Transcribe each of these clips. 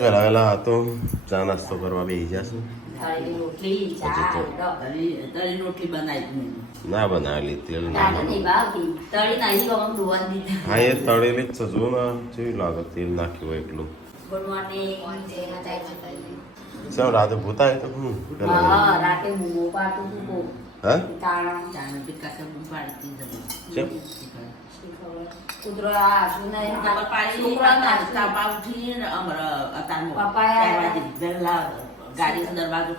વેલા હતો ચા નાસ્તો કરવા બેસી જશું. ના બનાવેલી તેલ ના હા એ તળેલી જ છે. જો ને કેવી લાગે તેલ નાખ્યું હોય એટલું. ચાલ રાતે ભૂતા તો હું રાતે બૂમો પાડતું તું હા દરવાજો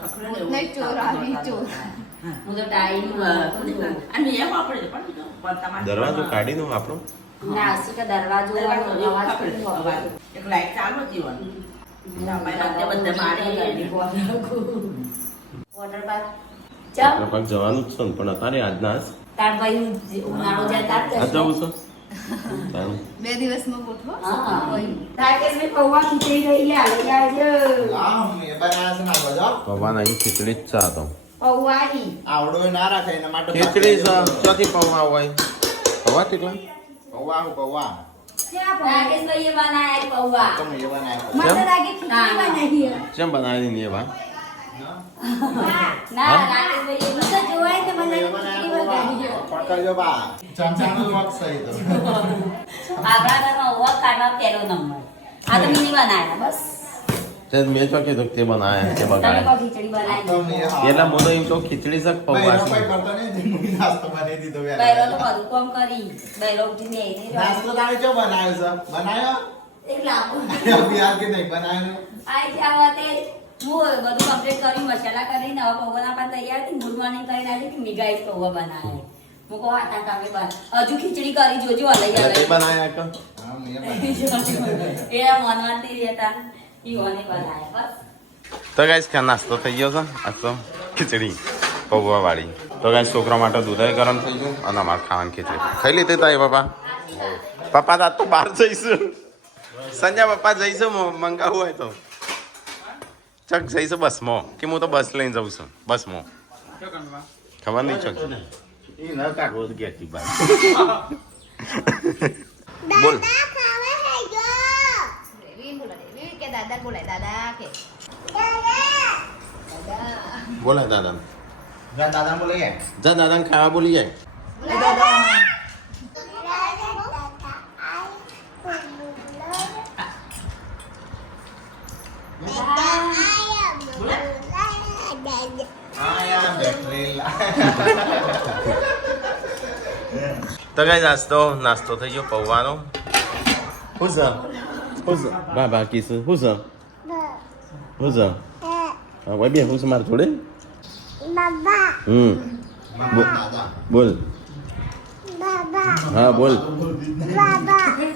દરવાજો કાઢી નો આપણો જવાનું જ છે ને પણ અત્યારે આજના આજ જવું છે. 2 દિવસમાં ગોઠવો. પૌવા નહીં ખીચડી જ ચા તો આવડો ના રાખે એના માટે ખીચડી ચોથી પૌવા હોય પૌવા કેટલા પૌવા કેમ બનાવી ને એવા મેં તો કીધું તે બનાયા તે બગાડ્યા એટલે મોદો એમ તો ખીચડી શક પૌવા મસાલા કરી નવા પૌવા પણ તૈયાર થી ગુડ મોર્નિંગ કરીને આવી કે મિગાઈ પૌવા બનાવે મુકો આટા કામે બસ હજુ ખીચડી કરી જોજો અલગ અલગ બનાયા કે એ મનવાતી રહેતા ઈઓને બનાવે બસ. તો ગાઈસ કે નાસ્તો થઈ ગયો છે આ તો ખીચડી પૌવા વાળી. તો ગાઈસ છોકરા માટે દૂધ ગરમ થઈ ગયું અને અમારે ખાવાની ખીચડી ખાઈ લીધી તારી પપ્પા આજ તો બહાર જઈશું સંજય પપ્પા જઈશું મંગાવવું હોય તો ચક જઈશું બસમાં કે હું તો બસ લઈને જઉં છું બસમાં ખબર નહીં ચક બોલ દાદા બોલાય દાદા કે બોલા દાદા દાદા બોલીએ જા દાદાને ખાવા બોલી જાય. તો ગાઈસ નાસ્તો થઈ ગયો પૌવાનો. હું છે બાબા કીશું હું છે હા ભાઈ બે હું છે મારા જોડે બોલ હા બોલ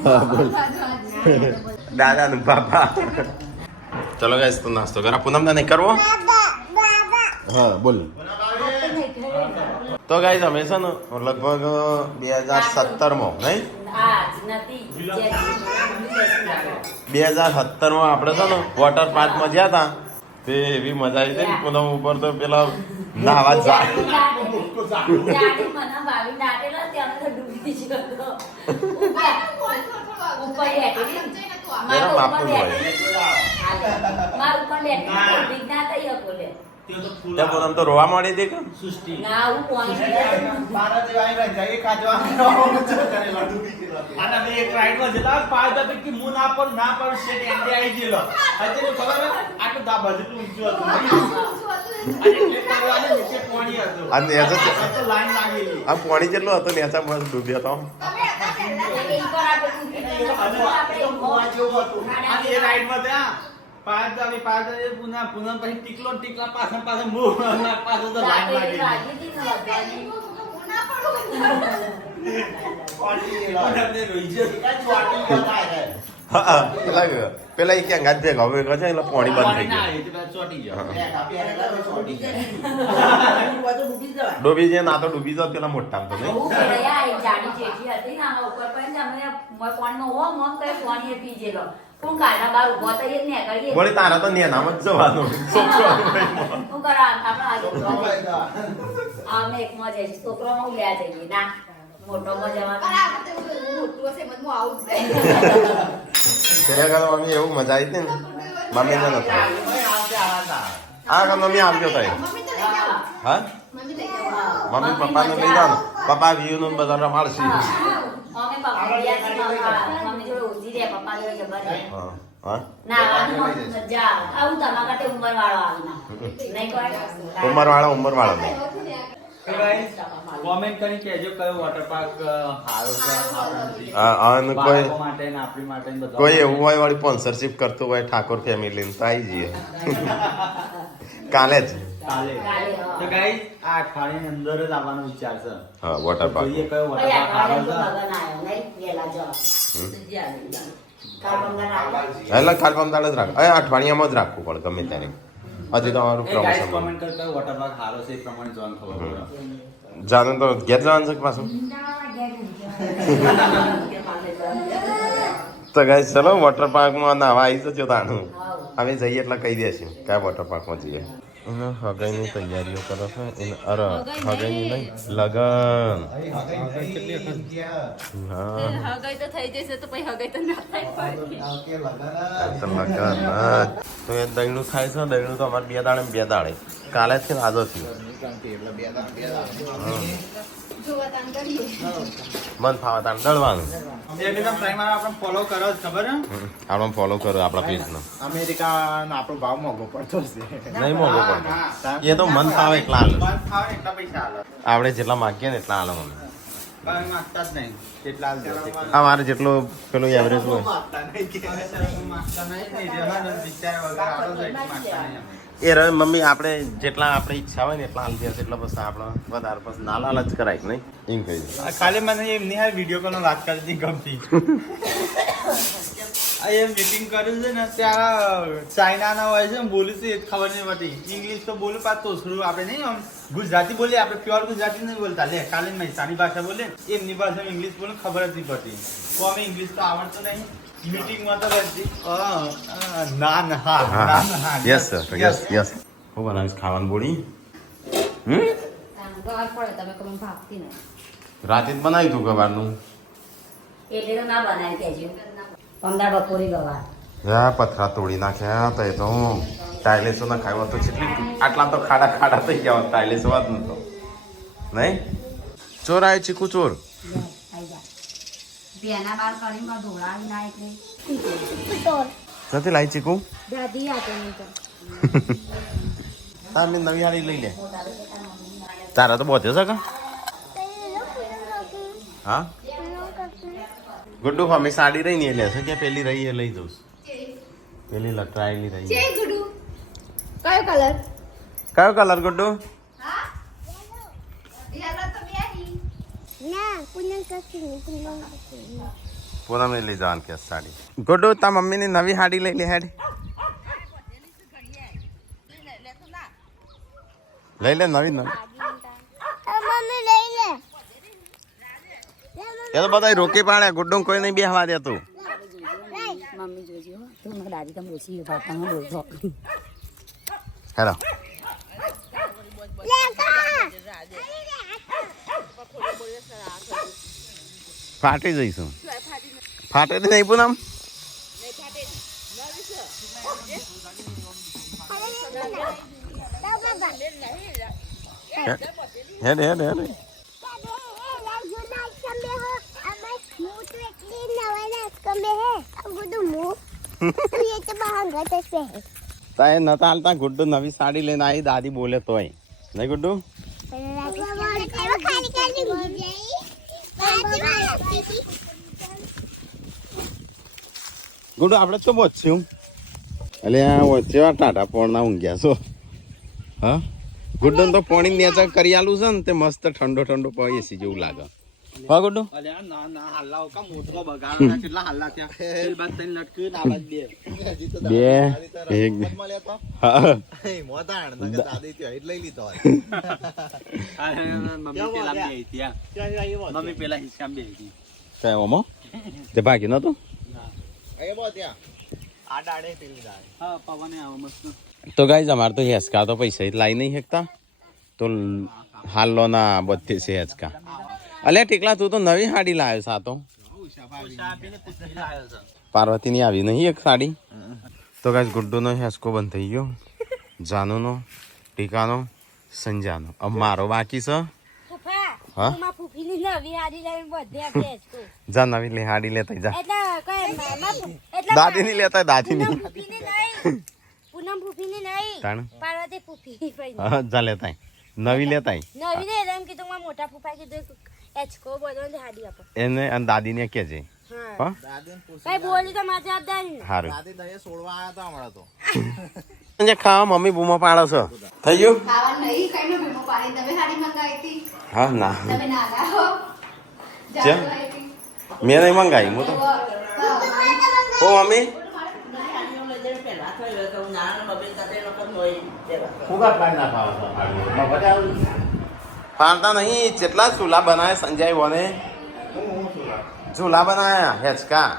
હા બોલ દાદા નું બાબા. ચલો ગાઈસ તો નાસ્તો કરા પૂનમ નહીં કરવો હા બોલ. તો ગાઈસ અમે છે ને લગભગ 2017માં નહીં 2017માં આપણે છે ને વોટર પાર્કમાં ગયા હતા તે એવી મજા આવી હતી ને પૂનમ ઉપર તો પેલા નાવા જાય પૂનમ તો રોવા માંડી હતી કે પાણી જેટલો હતો ને એચા મસ્ત ડૂબ્યો હતો. પૂનમ પછી ટીકલા પાછળ તો લાઈન પેલા એક ક્યાં ગાજ ભેગા હવે છે એટલે પાણી બંધ થઈ ગયું ડૂબી જાય ના તો ડૂબી જાવ પેલા મોટા તો વળી તારા તો નેનામાં જ જવાનું એવું મજા આવી હતી ને મમ્મીને નથી આ કે મમ્મી આવજો તઈ મમ્મી તો લઈ જાઓ હા મમ્મી લઈ જાઓ મમ્મી પપ્પાને લઈ જાઓ પપ્પા વ્યૂનું બધા રમાડશે અમે પપ્પા મમ્મી જોડે ઊંધી રે પપ્પા જોડે જબર રે હા હા ના જા આવું તમારા કરતે ઉંમર વાળો આવે ના નહીં કોઈ ઉંમરવાળો નહીં કોમેન્ટ કરી કહેજો કયો વોટર પાર્ક સારો છે સારો નથી. અને કોઈ બાળકો માટે ને આપણી માટે ને બધા કોઈ એવું હોય વાળી સ્પોન્સરશિપ કરતું હોય ઠાકોર ફેમિલી તો આવી જઈએ કાલે જ કાલે કાલે, હા. તો ગાઈસ આ અઠવાડિયાની અંદર જ આવવાનો વિચાર છે હા વોટર પાર્ક જોઈએ કયો વોટર ભાઈ પાર્ક આ સારો કાલે તો છે લગન આવ્યો નહીં વેલા જો કાલ બંગર આવ્યો એટલે કાલ પમદાડ જ રાખ અઠવાડિયામાં જ રાખવું પડે ગમે ત્યારે હજી તમારું એ ગાઈસ પ્રમોશન કોમેન્ટ કરી કયો વોટર પાર્ક સારો છે એ પ્રમાણે જોવાનું ખબર પડે જાનું તો ઘેર જવાનું છે કે પાછું તો ગાઈ ચલો વોટર પાર્કમાં નાવા આવી જજો તાણું અમે જઈએ એટલે કહી દેશું કયા વોટર પાર્કમાં જઈએ એને હગાઈની તૈયારીઓ કરો છો એને અરે હગાઈની નહીં લગન હા હગાઈ તો થઈ જશે તો પછી હગાઈ તો ના થાય તો લગન હા. તો એ દહીણું થાય છે દહીણું તો અમારે 2 દાડે ને 2 દાડે કાલે જ છે ને આજો થયું જોવા તાન કરીએ મન ફાવા તાણ દળવાનું એકદમ પ્રાઇમર આપણે ફોલો કરો જ ખબર હે આપણે ફોલો કરો આપણા પેજનો અમેરિકા આપણો ભાવ મોંઘો પડતો છે નહીં મોંઘો પડતો એ તો મન ફાવે એટલા હાલ બંધ થાવ એટલા પૈસા આલો આપણે જેટલા માગીએ ને એટલા હાલ મને કઈ માંગતા જ નહીં કેટલા આલ દે આ મારે જેટલો પેલો એવરેજ હોય માંગતા નહીં જેમાં વિચાર વગર આલો તો એટલું માંગતા નહીં અમે. એ રહે મમ્મી આપણે જેટલા આપણે ઈચ્છા હોય ને એટલા હાલ દે એટલે પછી આપણે વધારે પછી ના લાલ જ કરાય નહીં એમ કહી દે આ ખાલી મને એમની હાલ વિડીયો કોલ વાત કરી હતી ગમતી આ એ મીટિંગ કર્યું છે ને ત્યારે ચાઇનાના હોય છે બોલું છે એ જ ખબર નહીં પડતી ઇંગ્લિશ તો બોલું પાછું તોછડું આપણે નહીં આમ ગુજરાતી બોલીએ આપણે પ્યોર ગુજરાતી નહીં બોલતા લે કાલે મહેસાણી ભાષા બોલે એમની ભાષામાં ઇંગ્લિશ બોલે ખબર જ નહીં પડતી તો અમે ઇંગ્લિશ તો આવડતું નહીં મીટિંગમાં તો બધી ના ના હા યસ સર યસ યસ હું બનાવીશ ખાવાનું બોડી ગવાર પડે તમે કોઈ ભાગતી નહીં રાતે જ બનાવ્યું હતું ગવારનું એટલે તો ના બનાવી કેજો પમદાર બપોરી ગવાર હા પથરા તોડી નાખ્યા તો એ તો ટાઇલેસો ના ખાવા તો કેટલી આટલા તો ખાડા ખાડા થઈ ગયા ટાઇલેસો વાત નતો નહીં ચોર આવે ચીકુ ચોર આઈ જા બેના બાર કરીને ઢોળાવી ના એટલે નથી લાઈ ચીકુ દાદી આતે નહીં તો તારની નવી હાડી લઈ લે તારા તો બોધ્યો છે કા હા ગુડ્ડુ અમે સાડી રહી ને એ લેશે કે પેલી રહી એ લઈ જઉં પેલી લટરાયેલી રહી છે ગુડુ કયો કલર કયો કલર ગુડ્ડુ યાર તો બેહી પૂનમ લઈ જવાનું કે સાડી ગુડ્ડુ તા મમ્મીની નવી સાડી લઈ લે હેડ લઈ લે નવી નવી એ તો બધા રોકી પાડે ગુડ્ડુ કોઈ નહીં બેહવા દેતું મમ્મી જોજો તો મને દાદી તમે ઓછી ભાષામાં બોલતો હેલો ફાટી જઈશું ફાટે તો નહીં પૂનમ હેડ હેડ હેડ તાએ નતા હાલતા ગુડ્ડુ નવી સાડી લઈને આવી દાદી બોલે તોય નહીં ગુડ્ડુ ગુડ્ડુ આપણે તો પહોંચ્યું એટલે આ વચ્ચે ટાટા પોણના ઊંઘ્યા છો હા ગુડ્ડુ તો પોણી નેચર કરી આલું છે ને તે મસ્ત ઠંડો ઠંડો એસી જેવું લાગે હા ગુડ્ડુ અલ્યા ના ના હાલ્લા કા મોટરો બગાડો કેટલા હાલ્લા ત્યાં એ બાદ તઈને લટક્યું ને આ બાદ બે બે એક મળ્યા તો હા મોતાણ દાદી ત્યાં લઈ લીધો મમ્મી પેલા બે ત્યાં મમ્મી પેલા હિસાબ બે હતી કઈ ઓમો તે બાકી નતું એ બો ત્યાં આ ડાડે પેલી ડાડે હા પવને આવો મસ્ત તો ગાઈઝ અમારે તો હેસકા તો પૈસા લાવી નહીં શકતા તો હાલો ના બધે છે હેસકા અલ્યા ટીકલા તું તો નવી સાડી લાવ્યો સા તો પાર્વતીની આવી નહીં એક સાડી તો ગાઈસ ગુડ્ડુનો હેસકો બંધ થઈ ગયો, જાનુનો, ટીકાનો, સંજાનો. હવે મારો બાકી છે. હા જા નવી લેહાડી લેતા જા. દાદીની લેતા દાદીની. તાણ હા જા લેતા નવી લેતા એને અને દાદીને કહેજે. હા સારું. ખાવા મમ્મી બૂમો પાડે છે. થઈ ગયું? હા ના કેમ મેં નહીં મંગાવી હું તો. ઓ મમ્મી પાડતા નહીં. કેટલા ચૂલા બનાવ્યા સંજય બોને? ચૂલા બનાવ્યા હેચકા.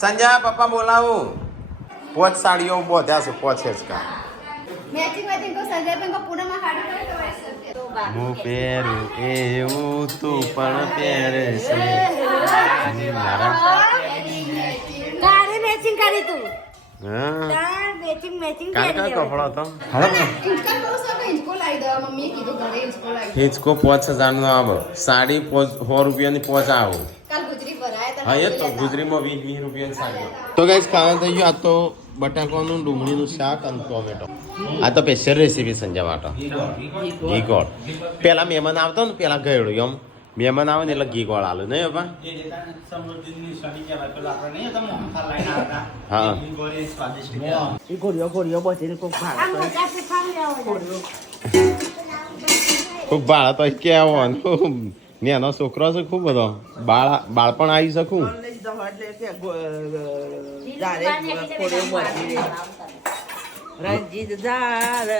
સંજય પપ્પા બોલાવું. 5 સાડીઓ બોધ્યા છે 5 હેચકા. હું પહેરું એવું તું પણ પહેરે છે. કપડો હતો હિંચકો 5000 નો આવો. સાડી 100 રૂપિયાની 5 આવો. હા એ તો ગુજરીમાં 20 રૂપિયાની સાડી. તો ગાઈસ ખાવાનું થઈ ગયું. આ તો બટાકાનું ડુંગળીનું શાક અને ટોમેટો. આ તો સ્પેશિયલ રેસીપી સંજય માટે. ઘી ગોળ પેલા મહેમાન આવતો ને પેલા ગયડું એમ મહેમાન આવે ને એટલે ઘી ગોળ આલું નહીં બાપા. હા ખૂબ બાળા તો કેવો નેનો છોકરો છે ખૂબ બધો બાળપણ આવી શકું. રંજીત ઝાર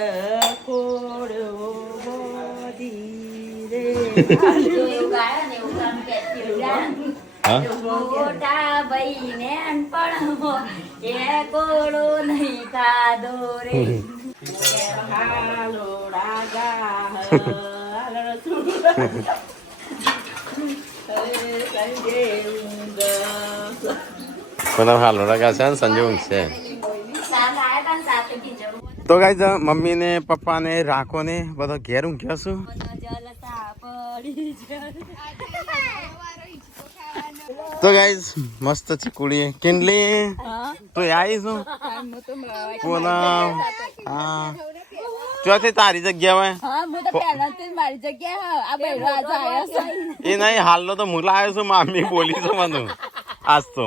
કોડ્યો બોધી રે મોટા ભાઈ ને પણ એ કોળો નહીં ખાધો રે. હાલોડા ગા બધા હાલો રગા છે ને સંજય ઊંઘશે. તો ગાઈસ મમ્મી ને પપ્પા ને રાખો ને બધો ઘેર ઊંઘ્યો છું. તો ગાઈસ મસ્ત ચીકુડી કિંડલી તો આવી છું પૂનમ. હા ચોથી તારી જગ્યા એ નહીં હાલનો તો હું લાવ્યો છું. મામી બોલી છે મને આજ તો.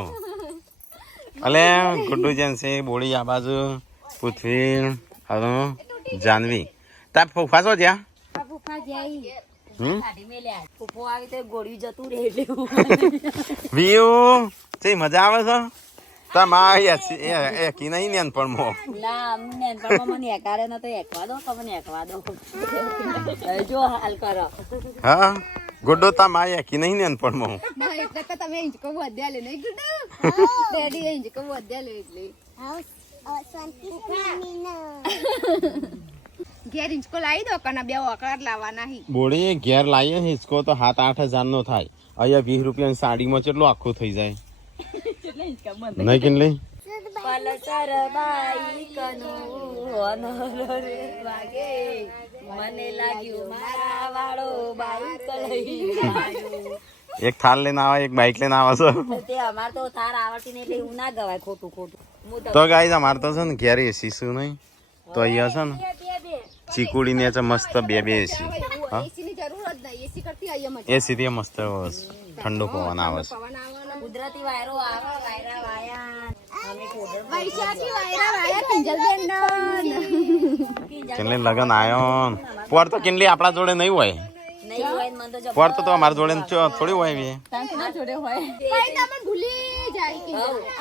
અલે ગુડ્ડુ જેન્સી બોળી આ બાજુ પૃથ્વી હલો જાનવી તાર ફૂફા છો જ્યાં વ્યુ તે મજા આવે છે. તમા એકી નહીં ને પણ મો હા ગુડ્ડુ તમા એકી નહીં ને પણ મો તમે હિંચકો વધ્યા લે નહીં ગુડ્ડુ ડેડી હિંચકો વધ્યા લે એટલે ઘેર હિંચકો લાવી દો કના 2 વખત લાવવાના હી. બોડી ઘેર લાવીએ હિંચકો તો 7-8 હજાર નો થાય. અહીંયા 20 રૂપિયાની સાડીમાં કેટલું આખું થઈ જાય નહીં કિનલી. પલસર બાઈક નું રે વાગે મને લાગ્યું મારા વાળો બાઈક લઈ આવ્યો. એક થાર લઈને આવે એક બાઈક લઈને આવે છે. તે અમાર તો થાર આવડતી ને એટલે એવું ના ગવાય ખોટું ખોટું. તો ગાઈસ અમાર તો છે ને ઘેર એસી શું નહીં તો અહીંયા છે ને ચીકુડી ને મસ્ત બે એસી. હા એસી ની જરૂર જ નહીં. એસી કરતી આઈએ મજા. એસી થી મસ્ત ઠંડો પવન આવે છે. પવન આવે કુદરતી વાયરો આવે વાયરા વાયા અમે કોડર વૈશાખી વાયરા વાયા કિંજલ બેન કિનલી લગન આયો પોર તો કિનલી આપણા જોડે નહીં હોય. નહીં હોય મન તો પોર તો અમારા જોડે થોડી હોય બે. તાંકના જોડે હોય ભાઈ તમને ભૂલી જાય કે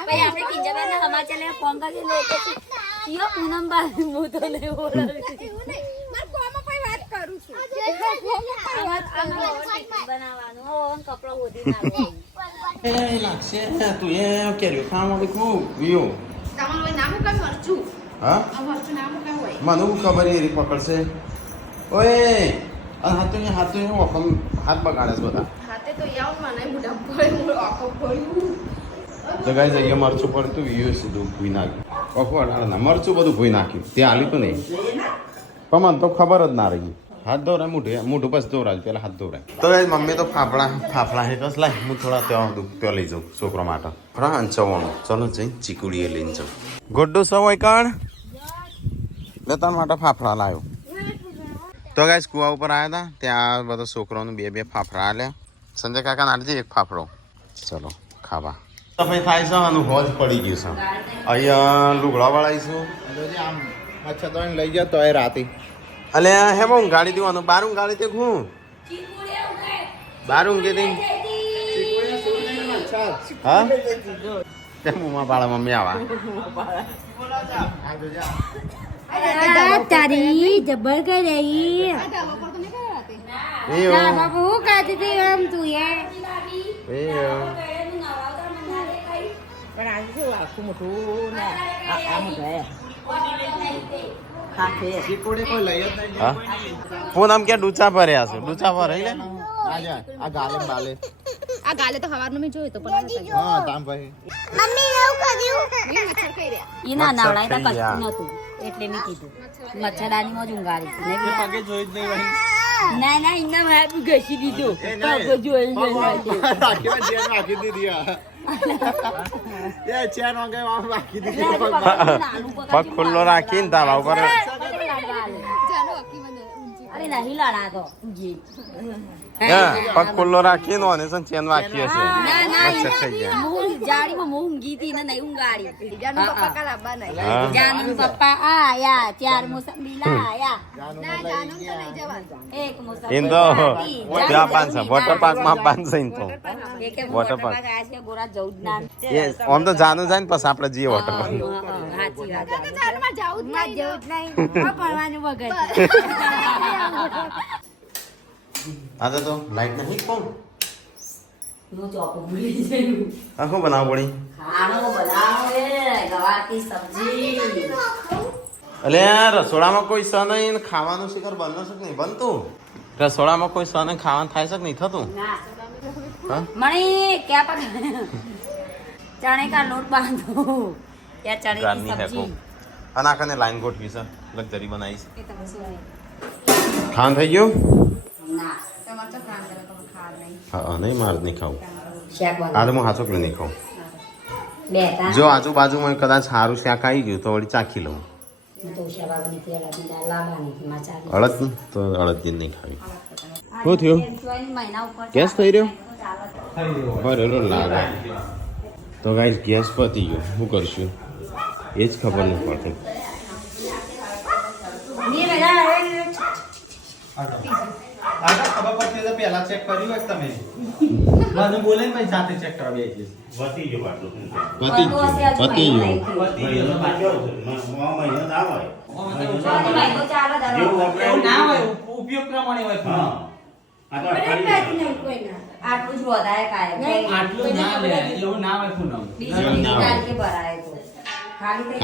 ભાઈ આપણે કિંજલબેન ના સમાચાર લે ફોન કરી લે કે યો પૂનમ બા હું તો લે ઓળખ એવું નહીં માર કોમાં કોઈ વાત કરું છું બનાવવાનું ઓન કપડો ઓધી નાખો એ લાગશે તું એ કેર્યું ખાવાનું ખૂબ વિયો તમારું નામ કામ મરચું હા આ મરચું નામ કામ હોય મને ખબર એ રી પકડશે. ઓય અને હાથ બગાડે છે બધા. હાથે તો યાવ મને બુડા પડે મોર આખો પડ્યું તો ગાઈસ અહીંયા મરચું પડતું એ સીધું ભૂઈ નાખ્યું કફો ના મરચું બધું ભૂઈ નાખ્યું ત્યાં હાલી તો નહીં પણ મને તો ખબર જ ના રહી હાથ ધોરાય મોઢું બસ ધોરાય પેલા હાથ ધોરાય તો ગાઈસ મમ્મી તો ફાફડા હેઠળ લાય હું થોડા ત્યાં લઈ જાઉં છોકરો માટે હા ચવાણું ચલો જઈ ચીકુડીએ લઈને જાઉં ગુડ્ડુ સવાય કાઢ લે તાર માટે ફાફડા લાવ્યો તો ગાઈસ કુવા ઉપર આવ્યા હતા ત્યાં બધા છોકરાઓને બે ફાફડા આલ્યા સંજય કાકા નાખજે એક ફાફડો ચલો ખાવા સફાઈ થાય છે અને હોજ પડી ગયું છે અહીંયા લુગડા વાળાઈશું આમ મચ્છર તો લઈ જાવ તો એ રાતે અલે હે હું ગાડી દેવાનું બાર ગાડી તે હું બાર ઊંઘી હતી હા કેમ ઉમા પાડા મમ્મી આવા તારી જબર કરી એયો બાપુ હું કાઢી દે આમ તું યાર એયો પણ આજે શું આખું મોટું ને આ મોટું હે હા છે ચીકુડી કોઈ લઈ જ નહીં હા પૂનમ કે ડૂચા ભર્યા છે ડૂચા ભરાઈ લે આ ગાલે બાલે આ ગાલે તો હવારનું મેં જોયું તો પણ હા તામ ભાઈ મમ્મી એવું કર્યું મેં મચ્છર ખાઈ રહ્યા ઈ ના નવડાય તો થઈ ગયા. કશું નતું એટલે મેં કીધું મચ્છરદાનીમાં જ ઊંઘાડી હતી. મેં પગે જોઈ જ નહીં ભાઈ ના ના એના ભાઈ ઘસી દીધો પગ જોઈ રાખીમાં ચેન રાખી દીધી એ ચેન વાગે આમ રાખી દીધી પગ ખુલ્લો રાખીને તાવા ઉપર ચાલો અકી મને ઊંચી અરે નહીં લડાતો જી પગ ખુલ્લો રાખીને અને ચેન વાકી હશે ના ના મચ્છર થઈ ગયા હું જાડીમાં હું ઊંઘી હતી ને નહીં ઊંઘાડી જાનું પપ્પા કાલ આવવા નહીં હા. જાનુ પપ્પા આયા ચાર મોસંબી લાયા ના જાનું તો નહીં જવાનું એક મોસંબી એમ તો ત્યાં પાંચસો વોટર પાર્કમાં 500 એમ તો એક એક વોટર વોટર પાર્ક. પાર્ક આયા છે ગોરા જવું જ ના એ આમ તો જાનું જાય ને પછી આપણે જઈએ વોટર પાર્ક સાચી વાત જાનમાં જાવું જ નહીં જવું જ નહીં ભણવાનું વગર હા તો લાઈટ નહીં કોણ હું ચોપો ભૂલી જયું આ શું બનાવ પડી ખાણો બનાવો એ ગવારની સબ્જી અલે રસોડામાં કોઈ સ નહીં ને ખાવાનું શિખર બનશે કે નહીં બનતું રસોડામાં કોઈ સ નહીં ખાવાનું થાય છે કે નહીં થતું ના હા મણી ક્યાં પર ચણે કા લોટ બાંધો યા ચણે ગારની की હેકો सब्जी અને આખાને લાઈન ગોઠવી છે લક્ઝરી બનાવીશ એ તો શું હોય ખાન થઈ ગયું ના તમારે તો કામ કરે તો ખાવા નહીં હા નહીં મારે જ નહીં ખાવું શાક આ બનાવો તો હું હાચો નહીં ખાઉં બેટા જો આજુબાજુમાં કદાચ સારું શાક આવી ગયું તો વળી ચાખી લઉં હું તો શાબાની પેલા દીધા લાવવાની થી માચા અડદ તો અડદ નહીં ખાવી શું થયું મહિના ઉપર ગેસ થઈ રહ્યો ચાલો બરોબર લાગે તો ગાઈસ ગેસ પતી ગયો શું કરશું એ જ ખબર નહીં પડતી ની બેટા આગળ ખબર પડતી તો પહેલા ચેક કર્યું હોય તમે મને બોલે ને ભાઈ સાથે ચેક કરવા બેસી પતી ગયું પતી ગયું ના હોય ઉપયોગ પ્રમાણે હોય આટલું જ વધારે કાય આટલું ના લે એવું ના હોય પૂનમ બીજી તારીખે ભરાય તો ખાલી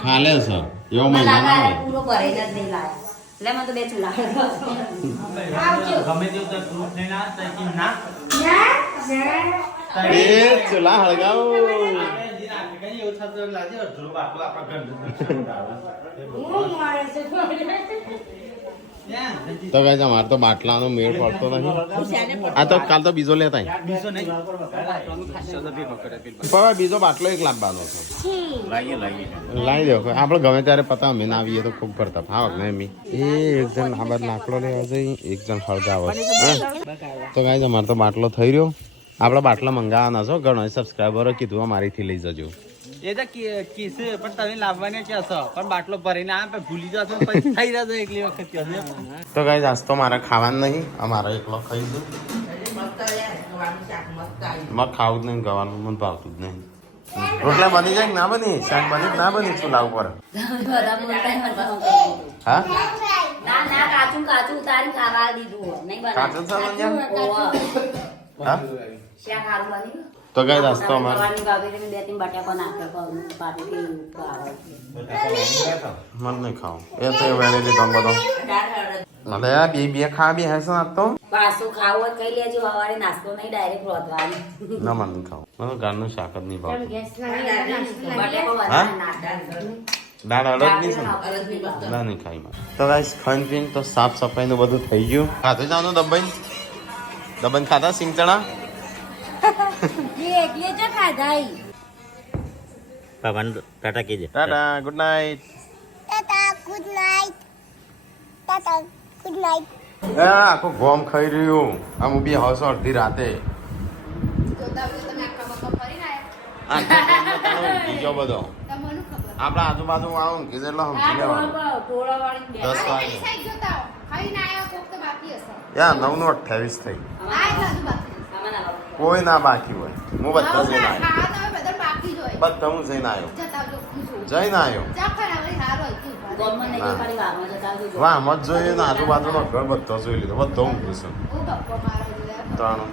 ખાલે છે એવો મહિના ના હોય પૂરો ભરાઈ જ નહીં લાય એટલે મને તો બે ચૂલા ગમે તેવું તો પ્રૂફ લઈને આ તો કે ના એ ચૂલા હળગાવો એવું થતું લાગે અડધો બાટલો આપણા ઘર તો ગાઈસ અમાર તો બાટલાનો મેળ પડતો નહીં આ તો કાલ તો બીજો લેતા આય. બીજો નહીં પણ બીજો બાટલો એક લાવવાનો છે લાવી દો આપણે ગમે ત્યારે પતા અમે ના આવીએ તો ખૂબ કરતા ફાવક ને એમ એ એક જણ આ બાદ નાખલો લેવા જઈ એક જણ હળગાવે હા? તો ગાઈસ અમાર તો બાટલો થઈ રહ્યો આપણે બાટલા મંગાવવાના છો ઘણો સબસ્ક્રાઈબરો કીધું અમારીથી લઈ જજો એ તો કિસ પણ તમે લાવવાને છે પણ બાટલો ભરીને આ ભૂલી જશો પછી થઈ જશે એકલી વખત તો ગાઈસ આજ તો મારે ખાવાનું નહીં અમારો એકલો ખાઈશું મગ ખાવું જ નહીં ગવાનું મને ભાવતું જ નહીં રોટલા બની જાય કે ના બની શાક બની કે ના બની ચૂલા ઉપર બધા બોલતા હા ના ના કાચું કાચું ઉતારી ખાવા દીધું નહીં બનાવ્યું. કાચું છે મંજ્યા? ઓવા. હા શાક હારું બન્યું? તો કઈ રસ્તો અમારે સવારની ભાભી તમે 2-3 બટાકા નાખ્યા કહું પાછી કેવું ભાવે છે. મન નહીં ખાવું એ તો વેણી લીધો બધો અરે આ બે ખા બી હશે આ તો પાછું ખાવું હોય કઈ લેજો સવારે નાસ્તો નહીં ડાયરેક્ટ રોધવાની ના મને નહીં ખાવું મને ઘરનું શાક જ નહીં ભાવતું બટાકો હા? વધારે નાખવાનું. દાળ અડદ નહીં છે ને? અડદની ભાત. ના નહીં ખાઈ માં તો ગાઈસ ખાઈને પીને તો સાફ સફાઈનું બધું થઈ ગયું ખાધું જાનું દબાઈ ખાધા સિંગ ચણા એકલી જ ખાધા ઈ. બાબાને ટાટા કીધે ટાટા ગુડ નાઇટ એ આખું ગોમ ખાઈ રહ્યું આમ ઊભી હવસો અડધી રાતે જોતા હોય તો તમે આખા બખા ફરીને આયા. બીજો બધો તમને ખબર. આપણા આજુબાજુ આવું કે એટલે સમજી લેવાનું ટોળાવાળી બે. 10 આ વાગે પેલી સાઈડ જોતા હો. ખાઈને આયા કોક તો બાકી હશે. યા 9:28 થઈ આ બધું બાકી. આમાં ના બાપુ. કોઈ ના બાકી હોય હું બધા જઈને આવ્યો હા તમે બધા બાકી જ હોય. બધા હું જઈને આવ્યો જતા આવજો હું જોઉં. જઈને આવ્યો ચા ખરાવડી હારો હોય કેવું ભાવે. ગોમમાં નહીં પાડી વારમાં જતા આવજો. વાહ મત જોઈએ ને આજુબાજુનો ઘર બધો જોઈ લીધો બધો હું છું હું ગપ્પો મારો જોયા. ત્રણ